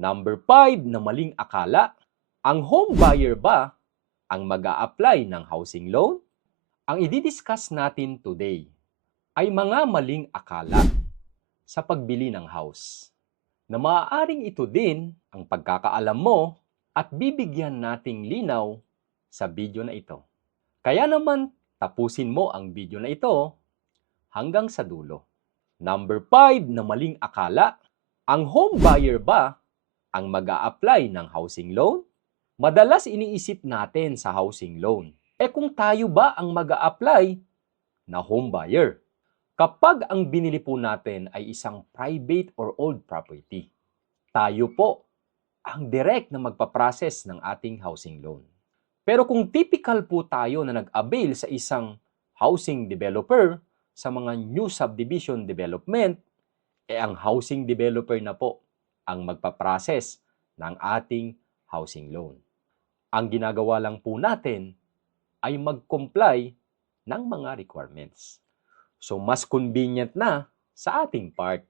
Number 5 na maling akala, ang home buyer ba ang mag apply ng housing loan? Ang ididiscuss natin today ay mga maling akala sa pagbili ng house na maaaring ito din ang pagkakaalam mo at bibigyan nating linaw sa video na ito. Kaya naman tapusin mo ang video na ito hanggang sa dulo. Number 5 na maling akala, ang home buyer ba ang mag apply ng housing loan? Madalas iniisip natin sa housing loan, eh kung tayo ba ang mag apply na home buyer? Kapag ang binili po natin ay isang private or old property, tayo po ang direct na magpaprocess ng ating housing loan. Pero kung typical po tayo na nag-avail sa isang housing developer sa mga new subdivision development, eh ang housing developer na po ang magpaprocess ng ating housing loan. Ang ginagawa lang po natin ay mag-comply ng mga requirements. So mas convenient na sa ating part